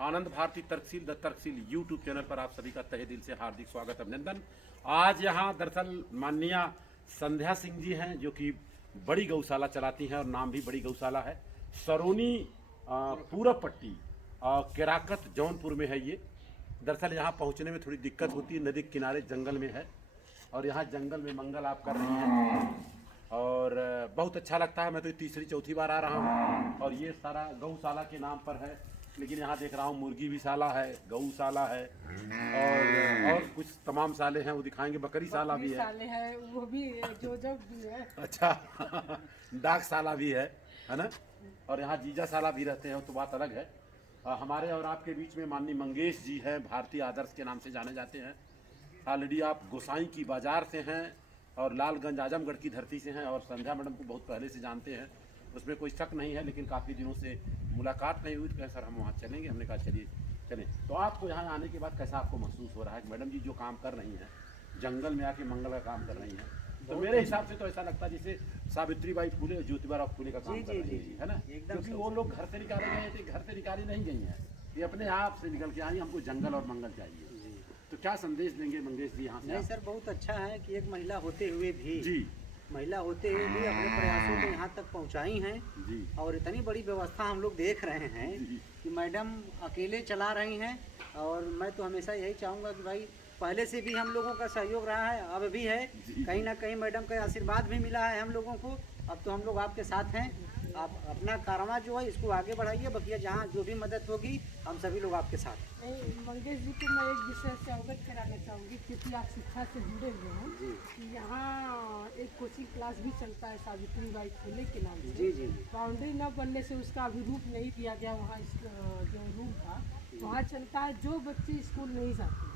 Anand Bharti Tarksheel the Tarksheel YouTube channel पर आप सभी का तहे दिल से हार्दिक स्वागत अभिनंदन। आज यहाँ दरअसल माननीय संध्या सिंह जी हैं जो कि बड़ी गौशाला चलाती हैं और नाम भी बड़ी गौशाला है। सरोनी पूरब पट्टी केराकत जौनपुर में है ये। दरअसल यहाँ पहुँचने में थोड़ी दिक्कत होती है, नदी के किनारे जंगल में है और यहाँ जंगल में मंगल आप कर रही हैं और बहुत अच्छा लगता है। मैं तो तीसरी चौथी बार आ रहा हूँ और ये सारा गौशाला के नाम पर है, लेकिन यहाँ देख रहा हूँ मुर्गी भी साला है, गौशाला है और कुछ तमाम साले हैं, वो दिखाएंगे। बकरी साला भी है, वो भी जो भी है। अच्छा डाक साला भी है ना। और यहाँ जीजा साला भी रहते हैं, तो बात अलग है। हमारे और आपके बीच में माननीय मंगेश जी हैं, भारतीय आदर्श के नाम से जाने जाते हैं। ऑलरेडी आप गोसाई की बाजार से हैं और लालगंज आजमगढ़ की धरती से हैं और संध्या मैडम को बहुत पहले से जानते हैं, उसमें कोई शक नहीं है। लेकिन काफ़ी दिनों से मुलाकात नहीं हुई, तो कहे सर हम वहाँ चलेंगे। हमने कहा चलिए चलें। तो आपको यहाँ आने के बाद कैसा आपको महसूस हो रहा है? मैडम जी जो काम कर रही हैं, जंगल में आके मंगल का काम कर रही हैं, तो मेरे हिसाब से तो ऐसा लगता है जैसे सावित्रीबाई फुले और ज्योतिबा फुले का काम कर रही है ना। क्योंकि वो लोग घर से निकाले गए थे, घर से निकाली नहीं गई हैं, ये अपने आप से निकल के आई। हमको जंगल और मंगल चाहिए। तो क्या संदेश देंगे मंगेश जी यहाँ से? नहीं सर, बहुत अच्छा है कि एक महिला होते हुए भी जी महिला होते हुए भी अपने प्रयासों को यहाँ तक पहुँचाई हैं जी और इतनी बड़ी व्यवस्था हम लोग देख रहे हैं कि मैडम अकेले चला रही हैं। और मैं तो हमेशा यही चाहूँगा कि भाई पहले से भी हम लोगों का सहयोग रहा है, अब भी है। कहीं ना कहीं मैडम का आशीर्वाद भी मिला है हम लोगों को। अब तो हम लोग आपके साथ हैं। आप अपना कारवा जो है इसको आगे बढ़ाइए, बकिया जहाँ जो भी मदद होगी हम सभी लोग आपके साथ हैं। नहीं, मंगेश जी को मैं एक विषय से अवगत कराना चाहूँगी, क्योंकि आप शिक्षा से जुड़े हुए हैं कि यहाँ एक कोचिंग क्लास भी चलता है सावित्रीबाई फुले के नाम से। जी जी। बाउंड्री न बनने से उसका अभी रूप नहीं दिया गया। वहाँ जो रूम था वहाँ चलता है। जो बच्चे स्कूल नहीं जाते,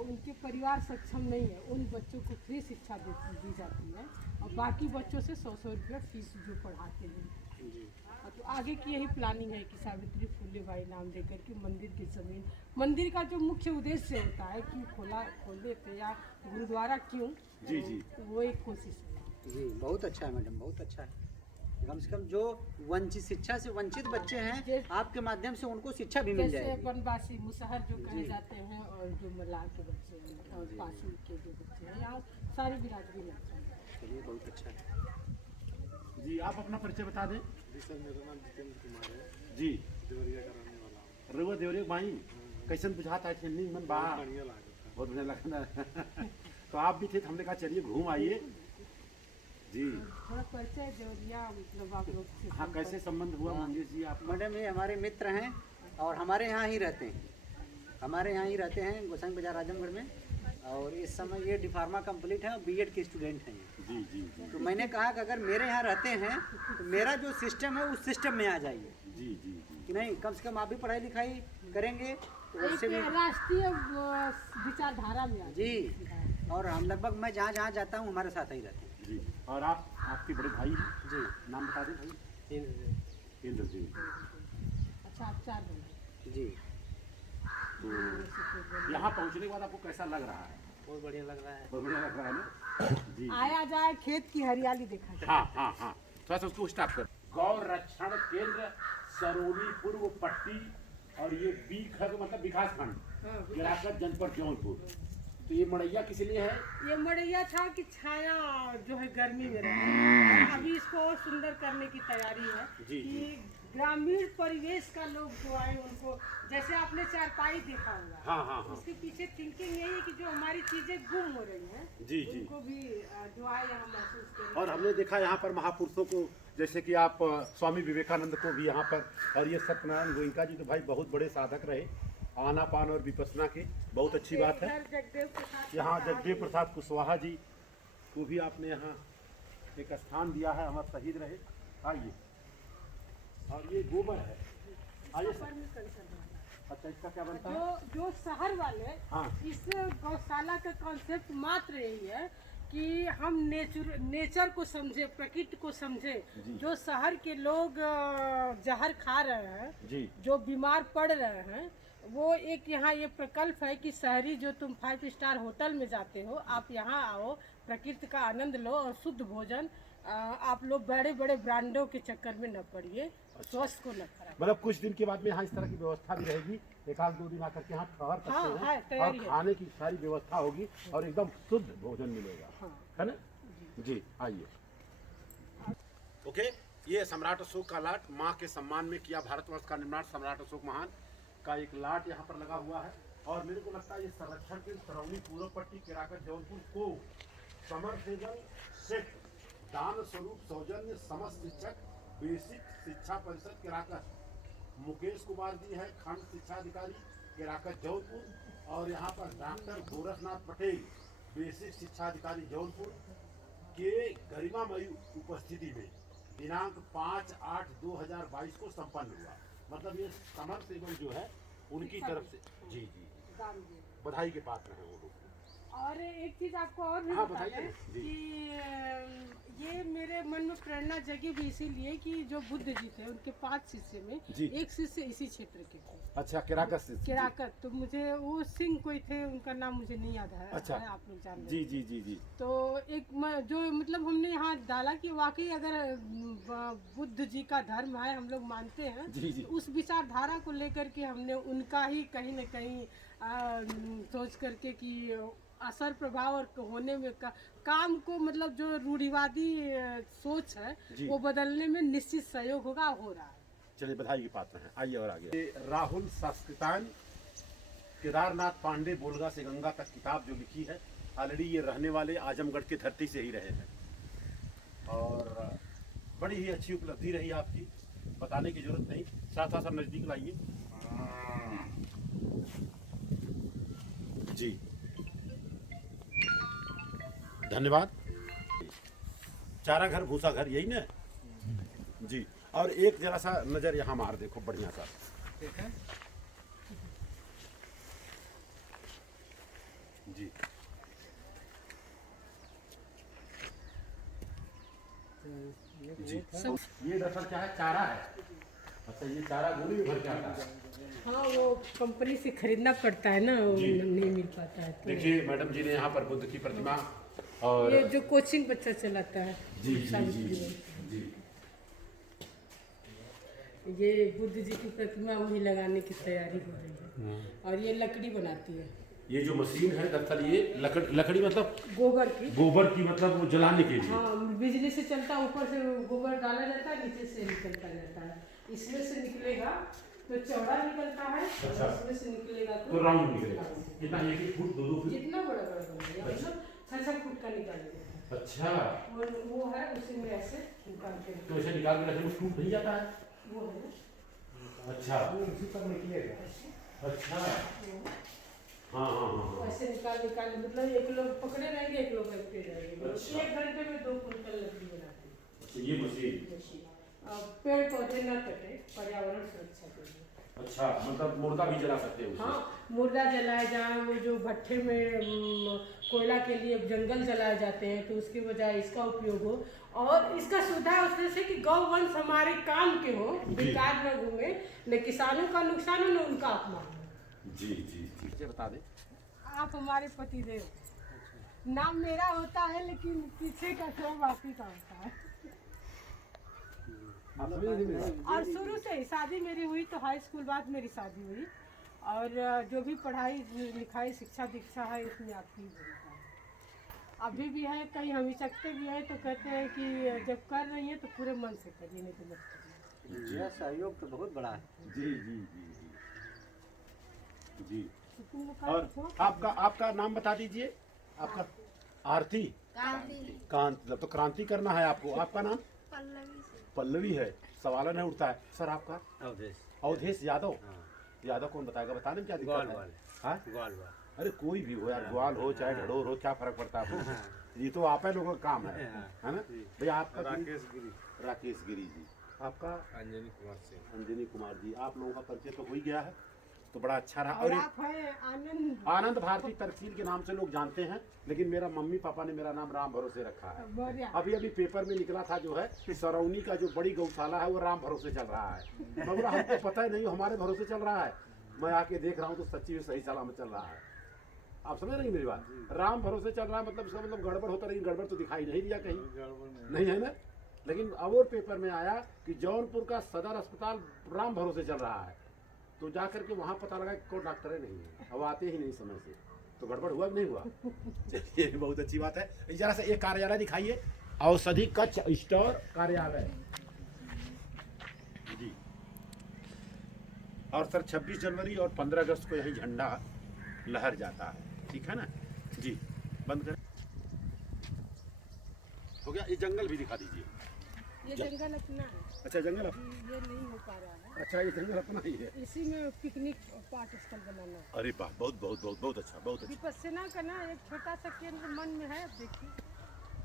उनके परिवार सक्षम नहीं है, उन बच्चों को फ्री शिक्षा दी जाती है और बाकी बच्चों से 100 रुपया फीस जो पढ़ाते हैं। तो आगे की यही प्लानिंग है कि सावित्री फुले बाई नाम देकर के मंदिर की ज़मीन, मंदिर का जो मुख्य उद्देश्य होता है कि खोले थे या गुरुद्वारा क्यों, जी जी, वो एक कोशिश है। जी बहुत अच्छा है मैडम, बहुत अच्छा है। कम से कम जो वंचित शिक्षा से वंचित बच्चे हैं, आपके माध्यम से उनको शिक्षा भी मिल जाएगी। जैसे वनवासी मुसहर जो कहे जाते हैं और जो मल्लाह के बच्चे हैं और पासी के जो बच्चे हैं, यहाँ सारी बिरादरी में। चलिए बहुत अच्छा है जी। आप अपना परिचय बता दें। जी सर, मेरा नाम जितेंद्र कुमार है जी। देवरिया का रहने वाला हूँ। रघुआ देवरे भाई कैसन बुझाता है? खेलने मन बा बढ़िया लागत बहुत बढ़िया लगता तो आप भी थे, तो हमने कहा चलिए घूम आइए जी। थोड़ा परिचय देवरिया मतलब आप लोग से। हाँ, कैसे संबंध हुआ मंगेश जी आप? मैडम ये हमारे मित्र हैं और हमारे यहाँ ही रहते हैं, गोसाई बाजार आजमगढ़ में। और इस समय ये डिफार्मा कंप्लीट है और बीएड के स्टूडेंट हैं ये। जी जी जी। तो मैंने कहा कि अगर मेरे यहाँ रहते हैं तो मेरा जो सिस्टम है उस सिस्टम में आ जाइए जी जी जी। कि नहीं, कम से कम आप भी पढ़ाई लिखाई करेंगे तो उससे भी। राष्ट्रीय विचारधारा में जी। और हम लगभग मैं जहाँ जहाँ जाता हूँ हमारे साथ ही रहते हैं। जी। और आप आपके बड़े भाई हैं? जी। नाम बता दें भाई। इंद्र जी। अच्छा, आप 4 बंदे। जी। तो यहाँ पहुँचने के बाद आपको कैसा लग रहा है? बहुत बढ़िया लग रहा है। बहुत बढ़िया लग रहा है ना जी। आया जाए, खेत की हरियाली देखा जाए। हाँ हाँ हाँ, थोड़ा सा उसको स्टॉप कर। गौ रक्षण केंद्र सरोनी पूर्व पट्टी और ये बीख है, मतलब विकास खंड केराकत जनपद जौनपुर। तो ये मड़ैया किस लिए है? ये मड़ैया था कि छाया जो है गर्मी में रहे। अभी इसको और सुंदर करने की तैयारी है जी, कि ग्रामीण परिवेश का लोग जो आए उनको, जैसे आपने चारपाई देखा होगा, हाँ हाँ हाँ। उसके पीछे थिंकिंग यही है कि जो हमारी चीजें गुम हो रही हैं, जी जी। उनको भी जो आए यहाँ महसूस करें। और हमने देखा यहाँ पर महापुरुषों को, जैसे कि आप स्वामी विवेकानंद को भी यहाँ पर, और ये सत्यनारायण गोयनका जी तो भाई बहुत बड़े साधक रहे आनापान और विपස්සना के। बहुत अच्छी बात है। यहाँ जगदेव प्रसाद कुशवाहा जी को भी आपने यहाँ एक स्थान दिया है, हमारा शहीद रहे। आइए। और ये गोबर है, आइए सर। अच्छा, इसका क्या बनता है? जो शहर वाले, हाँ। इस गौशाला का कॉन्सेप्ट मात्र यही है कि हम नेचर को समझे, प्रकृति को समझे। जो शहर के लोग जहर खा रहे हैं जी, जो बीमार पड़ रहे हैं, वो एक यहाँ ये प्रकल्प है कि शहरी जो तुम 5 स्टार होटल में जाते हो, आप यहाँ आओ, प्रकृति का आनंद लो और शुद्ध भोजन। आप लोग बड़े बड़े ब्रांडों के चक्कर में न पड़िए। स्वास्थ्य को न खराब। मतलब कुछ दिन के बाद में यहाँ इस तरह की व्यवस्था भी रहेगी, एक आध 2 दिन आकर के यहाँ ठहर सकते हाँ, हैं और तैयारी है। खाने की सारी व्यवस्था होगी और एकदम शुद्ध भोजन मिलेगा, हाँ। है ना जी। आइए। ओके, ये सम्राट अशोक का लाट माँ के सम्मान में किया भारतवर्ष का निर्माण सम्राट अशोक महान का एक लाट यहाँ पर लगा हुआ है। और मेरे को लगता है ये संरक्षण के सरौनी पूर्व पट्टी केराकत जौनपुर को समरसेबल सेट दान स्वरूप सौजन्य समस्त शिक्षक बेसिक शिक्षा परिषद केराकत मुकेश कुमार जी है खंड शिक्षा अधिकारी केराकत जौनपुर। और यहाँ पर डॉक्टर गोरखनाथ पटेल बेसिक शिक्षा अधिकारी जौनपुर के गरिमामयी उपस्थिति में दिनांक 5/8/2022 को संपन्न हुआ। मतलब ये समर सेवल जो है उनकी तरफ से जी जी दान दिए। बधाई के पात्र हैं वो लोग। और एक चीज आपको और भी हाँ, बता बताइए दें ना। जी। कि ये मेरे मन में प्रेरणा जगी भी इसीलिए कि जो बुद्ध जी थे उनके 5 शिष्य में जी। एक शिष्य इसी क्षेत्र के थे, अच्छा, केराकत से केराकत। तो मुझे वो सिंह कोई थे, उनका नाम मुझे नहीं याद है। अच्छा। है, आप लोग जान रहे जी हैं। जी जी जी तो एक जो मतलब हमने यहाँ डाला कि वाकई अगर बुद्ध जी का धर्म है हम लोग मानते हैं, जी जी तो उस विचारधारा को लेकर के हमने उनका ही कहीं न कहीं सोच करके कि असर प्रभाव और होने में काम को मतलब जो रूढ़िवादी सोच है जी। वो बदलने में निश्चित सहयोग होगा, हो रहा है। चलिए बधाई के पात्र हैं। आइए और आगे। राहुल संस्कृतान केदारनाथ पांडे बोलगा से गंगा तक किताब जो लिखी है, ऑलरेडी ये रहने वाले आजमगढ़ की धरती से ही रहे हैं और बड़ी ही अच्छी उपलब्धि रही आपकी, बताने की जरूरत नहीं। साथ साथ नजदीक लाइए जी। धन्यवाद। चारा घर भूसा घर यही ना जी। और एक जरा सा नजर यहाँ मार देखो बढ़िया सा। ठीक है। जी जी। ये दरअसल क्या है, चारा है। अच्छा, ये चारा गोली में भर के आता है। हाँ, वो कंपनी से खरीदना पड़ता है ना, वो जी। नहीं मिल पाता है। तो देखिए मैडम जी ने यहाँ पर बुद्ध की प्रतिमा और ये जो कोचिंग बच्चा चलाता है जी जी सावित्री जी बाई। जी ये बुद्ध जी की प्रतिमा वही लगाने की तैयारी हो रही है और ये लकड़ी बनाती है, ये जो मशीन है दरअसल ये लकड़ी मतलब गोबर की। गोबर की, मतलब वो जलाने के लिए। हाँ, बिजली से चलता, ऊपर से गोबर डाला जाता है, नीचे से निकलता जाता है। इसमें से निकलेगा तो चौड़ा निकलता है, अच्छा। और इसमें से निकलेगा तो राउंड निकलेगा। कितना, 1 फुट 2 फुट? जितना बड़ा बड़ा बनेगा, मतलब 6-6 फुट का निकालेगा। अच्छा, वो है, उसी में ऐसे निकालते हैं। तो इसे निकाल के रखे वो टूट नहीं जाता है? वो है ना, अच्छा उसी पर निकलेगा। अच्छा, हाँ हाँ हाँ हाँ। ऐसे निकाल मतलब एक लोग पकड़े रहेंगे, एक लोग करते रहेंगे। अच्छा। 1 घंटे में 2 कुंटल लकड़ी बनाते हैं। अच्छा, ये मशीन। पेड़ पौधे न कटे, पर्यावरण सुरक्षा के लिए। अच्छा, मतलब मुर्दा भी जला सकते हैं उसमें? हाँ, मुर्दा जलाए जाए, वो जो भट्ठे में कोयला के लिए जंगल जलाए जाते हैं, तो उसके बजाय इसका उपयोग हो। और इसका सुविधा उसमें से कि गौवंश हमारे काम के हो, बेकार न घूमे, न किसानों का नुकसान हो, न उनका अपमान हो। जी जी जी। ये बता दें। आप हमारे पतिदेव, नाम मेरा होता है लेकिन पीछे का सब बाकी का होता है। आप समझ नहीं मेरी बात? और शुरू से ही शादी मेरी हुई तो हाई स्कूल बाद मेरी शादी हुई, और जो भी पढ़ाई लिखाई शिक्षा दीक्षा है इसमें आपकी भूमिका है। अभी भी है, कहीं हम हिचकते भी हैं तो कहते हैं कि जब कर रही हैं तो पूरे मन से करिए, नहीं तो मत करिए। यह सहयोग तो बहुत बड़ा है। जी जी जी जी जी। तो तुम लोग और का आपका नाम बता दीजिए। आपका? आरती कांत, मतलब तो क्रांति करना है आपको। आपका नाम? पल्लवी है। सवाल नहीं उठता है। सर आपका? अवधेश यादव। यादव कौन बताएगा? बताने में क्या दिक्कत है? हाँ? अरे कोई भी हो यार, ग्वाल हो चाहे ढड़ोर हो, क्या फर्क पड़ता है आपको? ये तो आप लोगों का काम है ना भैया। आपका? राकेश गिरी। राकेश गिरी जी। आपका? अंजनी कुमार सिंह। अंजनी कुमार जी। आप लोगों का परिचय तो हो ही गया है, तो बड़ा अच्छा रहा। और और आप हैं आनंद आनंद भारती तरसील के नाम से लोग जानते हैं, लेकिन मेरा मम्मी पापा ने मेरा नाम राम भरोसे रखा है। मौर्य। अभी पेपर में निकला था जो है कि सरौनी का जो बड़ी गौशाला है वो राम भरोसे चल रहा है। मैं बोला हमको पता ही नहीं, हमारे भरोसे चल रहा है। मैं आके देख रहा हूँ तो सच्ची में सही सलामत चल रहा है। आप समझ रही मेरी बात? राम भरोसे चल रहा है मतलब इसका मतलब गड़बड़ होता, लेकिन गड़बड़ तो दिखाई नहीं दिया कहीं, नहीं है ना? लेकिन और पेपर में आया कि जौनपुर का सदर अस्पताल राम भरोसे चल रहा है, तो जा करके वहाँ पता लगा कि कोई डॉक्टर नहीं है, अब आते ही नहीं समय से, तो गड़बड़ हुआ कि नहीं हुआ? चलिए बहुत अच्छी बात है। जरा सा एक कार्यालय दिखाइए, औषधि कच्छ स्टोर कार्यालय जी। और सर 26 जनवरी और 15 अगस्त को यही झंडा लहर जाता है, ठीक है ना जी। बंद कर हो गया। ये जंगल भी दिखा दीजिए। ये जंगल अपना है, अच्छा जंगल ये नहीं हो पा रहा है, अच्छा ये जंगल अपना ही है। इसी में पिकनिक पार्क स्थल बनाना है। अरे वाह, बहुत बहुत बहुत बहुत अच्छा, बहुत अच्छा विपस्सना का ना एक छोटा सा केंद्र मन में है, अब देखिए।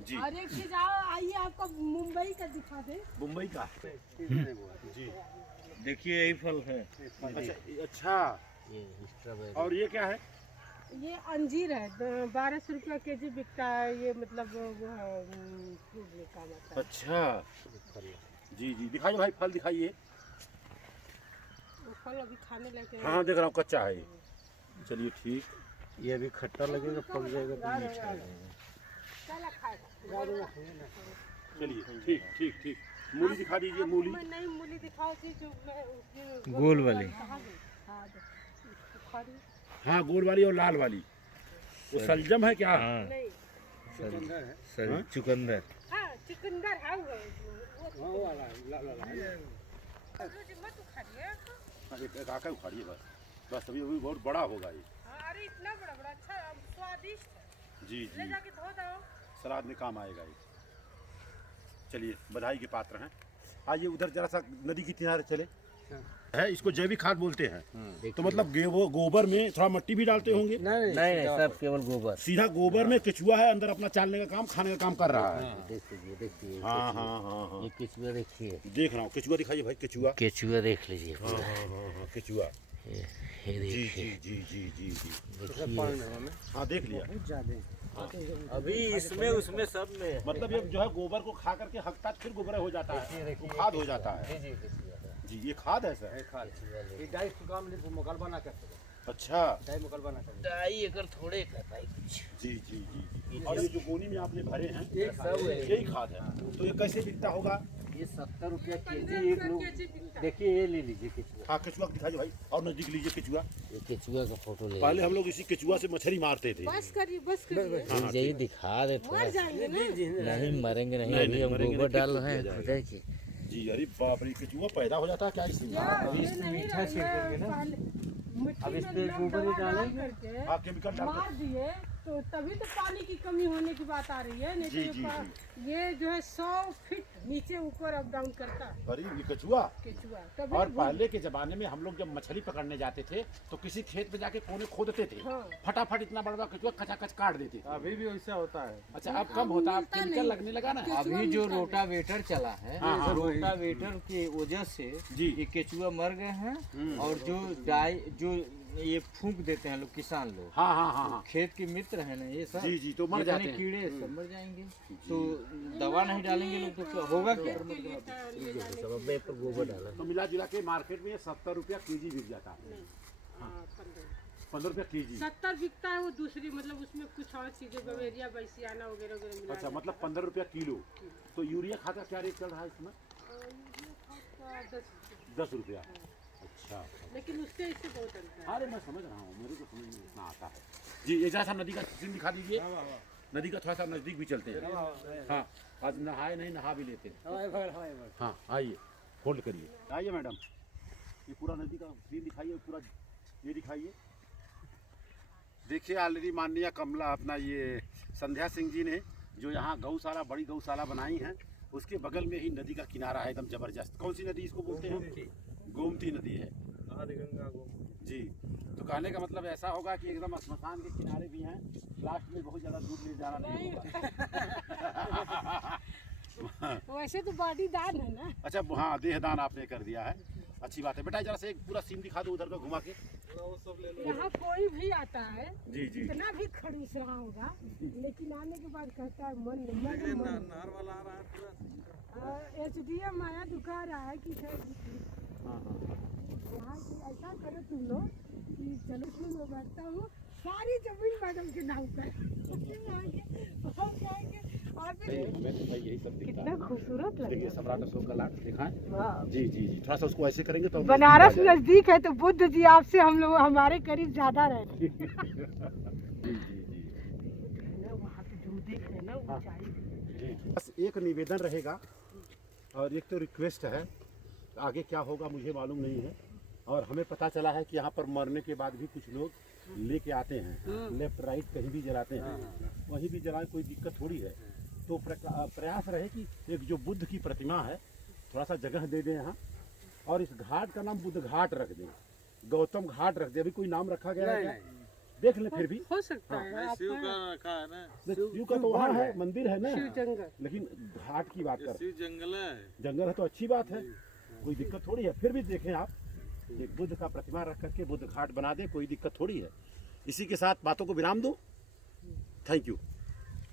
जी। और एक चीज आइए आपको मुंबई का दिखा दे। मुंबई का जी, देखिए यही फल है। अच्छा ये स्ट्रॉबेरी। और ये क्या है? ये अंजीर है, 1200 रुपया केजी बिकता है, ये मतलब वो है, फ्रूट में काम आता है। अच्छा जी जी, दिखाइए भाई, फल दिखाइए। वो फल अभी खाने लगे हैं। हाँ देख रहा हूँ, कच्चा है ये। चलिए ठीक। ये अभी खट्टा लगेगा, पक जाएगा तो मीठा लगेगा। चला खाएगा। चलिए ठीक ठीक ठीक। मूली दिखा दीजिए, मूली। मैं नई मूली दिखाओ थी जो मैं उसकी गोल वाली। कहाँ गई? हाँ, इसको खा रही। हाँ गोल वाली और लाल वाली, वो सलजम है क्या? हाँ नहीं, सर चुकंदर। हाँ चुकंदर है वो वाला मत उखाड़िए। एक आका उखाड़िए बस, बस अभी अभी बहुत बड़ा होगा ये। हाँ, अरे इतना बड़ा बड़ा अच्छा स्वादिष्ट है। जी ले जी, जाके धो दो। सलाद में काम आएगा ये। चलिए बधाई के पात्र हैं। आइए उधर जरा सा नदी के किनारे चले। है इसको जैविक खाद बोलते हैं, तो मतलब वो गोबर में थोड़ा मिट्टी भी डालते होंगे? नहीं सब केवल गोबर। सीधा गोबर में केचुआ है, अंदर अपना चालने का काम, खाने का काम कर रहा है। देखिए देखिए। हाँ हाँ हाँ हाँ, ये केचुआ देखिए। देख रहा हूँ। केचुआ दिखाइए भाई, केचुआ। केचुआ देख लीजिए। हाँ हाँ हाँ हाँ, केचुआ। ये जी देखिए जी जी जी जी जी, देखिए। हाँ देख लिया। बहुत ज़्यादा अभी इसमें उसमें सब में मतलब ये जो है गोबर को खा करके हकता फिर गोबर हो जाता है, वो खाद हो जाता है। जी ये खाद है सर? ये डाई काम मुकलबा ना कर सके, अच्छा डाई मुकलबा ना कर। डाई एकर थोड़े कर पाई कुछ। जी जी जी। और ये जो गोनी में आपने भरे हैं एक सब है। यही खाद है, तो ये कैसे बिकता होगा? ये 70 रुपया केजी एक लोग। देखिए ये ले लीजिए केचुआ। हाँ केचुआ दिखाइए भाई, और नजदीक लीजिए केचुआ। ये केचुआ का फोटो ले। पहले हम लोग इसी केचुआ से मछली मारते थे। बस करिए, बस करिए। यही दिखा दे थोड़ा। मर जाएंगे ना। नहीं मरेंगे नहीं, नहीं, अभी हम मरेंगे गोबर नहीं, डाल फिर रहे हैं। तो किया देखिए जी, अरे बाप रे, केचुआ पैदा हो जाता है क्या इसमें? ये नहीं मीठा छिड़क देंगे ना। मिट्टी अब इस में पे नम गोबर दवा डालेंगे। डाल करके हाँ केमिकल डाल मार दिए तो तभी तो पानी की कमी होने की बात आ रही है। नहीं जी, तो जी, ये जो है 100 फीट नीचे ऊपर अप डाउन करता है अरे ये केचुआ। केचुआ। तभी और तो पहले के जमाने में हम लोग जब मछली पकड़ने जाते थे तो किसी खेत में जाके कोने खोदते थे, हाँ। फटाफट इतना बड़ा केचुआ कचाकच काट देते थे। अभी भी वैसा होता है। अच्छा अब कम होता है, अब मिलता केमिकल नहीं। लगने लगा ना। केचुआ अभी जो मिलता नहीं। रोटावेटर चला है, हाँ, हाँ। रोटावेटर की वजह से जी। ये केचुआ मर गए हैं। और जो डाई जो ये फूंक देते हैं लोग, किसान लोग, हाँ हाँ हाँ हाँ खेत के मित्र है ना ये सब। जी जी, तो मर जितने जाते हैं। कीड़े सब मर जाएंगे। तो दवा नहीं डालेंगे लोग तो क्या होगा क्या? पर गोबर डाला। तो मिला जुला के मार्केट में 70 रुपया केजी बिक जाता है। 15 रुपया केजी। 70 बिकता है वो दूसरी, मतलब उसमें कुछ और चीजें बवेरिया बैसियाना वगैरह वगैरह मिला अच्छा मतलब 15 रुपया किलो। तो यूरिया खाद का क्या रेट चल रहा है इसमें? 10 रुपया। अच्छा लेकिन उसके इससे बहुत अंतर है। अरे मैं समझ रहा हूँ, मेरे को समझ में इतना आता है जी। ये जरा सा नदी का सीन दिखा दीजिए, नदी का थोड़ा सा नजदीक भी चलते हैं। हाँ आज नहाए नहीं, नहा भी लेते हैं। हाँ आइए, होल्ड करिए, आइए मैडम, ये पूरा नदी का सीन दिखाइए, पूरा ये दिखाइए। देखिए ऑलरेडी माननीय कमला अपना ये संध्या सिंह जी ने जो यहाँ गौशाला, बड़ी गौशाला बनाई है, उसके बगल में ही नदी का किनारा है एकदम जबरदस्त। कौन सी नदी इसको बोलते हैं? गोमती नदी है जी। तो कहने का मतलब ऐसा होगा कि एकदम स्मशान के किनारे भी हैं, लास्ट में बहुत ज़्यादा दूर ले जाना नहीं होगा। वैसे तो बॉडी दान है ना। अच्छा हाँ, देहदान आपने कर दिया है, अच्छी बात है। बेटा जरा से एक पूरा सीन दिखा दो उधर का घुमा के। यहाँ कोई भी आता है, जी जी इतना भी खड़ूस रहा होगा, लेकिन आने के बाद कहता है मन HDM आया दिखा रहा है कि यहाँ से ऐसा करो तुम लोग कि चलो मैं बैठता हूँ सारी जमीन मैडम के नाम पर हम जाएंगे और फिर हमें तो भाई यही सब दिखता कितना है। खूबसूरत देखिए लगेगा। सम्राट अशोक का लाट दिखाएं। वाह। जी जी जी, थोड़ा सा उसको ऐसे करेंगे तो बनारस नजदीक है तो बुद्ध जी आपसे हम लोग हमारे करीब ज्यादा रहे जी जी जी वहाँ पे जो देख रहे हैं ना ऊंचाई जी। बस एक निवेदन रहेगा और एक तो रिक्वेस्ट है, आगे क्या होगा मुझे मालूम नहीं है। और हमें पता चला है कि यहाँ पर मरने के बाद भी कुछ लोग लेके आते हैं, लेफ्ट राइट कहीं भी जलाते हैं, वहीं भी जलाए, कोई दिक्कत थोड़ी है। तो प्रयास रहे कि एक जो बुद्ध की प्रतिमा है थोड़ा सा जगह दे दें यहाँ, और इस घाट का नाम बुद्ध घाट रख दें, गौतम घाट रख दें। अभी कोई नाम रखा गया है क्या? देख लें फिर भी। हो सकता है आप शिव का रखा है ना, शिव का तो वहाँ है, मंदिर है ना, शिव जंगल लेकिन घाट की बात कर, शिव जंगल है। जंगल है तो अच्छी बात है, कोई दिक्कत थोड़ी है। फिर भी देखें आप, एक बुद्ध का प्रतिमा रख करके बुद्ध घाट बना दे, कोई दिक्कत थोड़ी है। इसी के साथ बातों को विराम दूं। Thank you.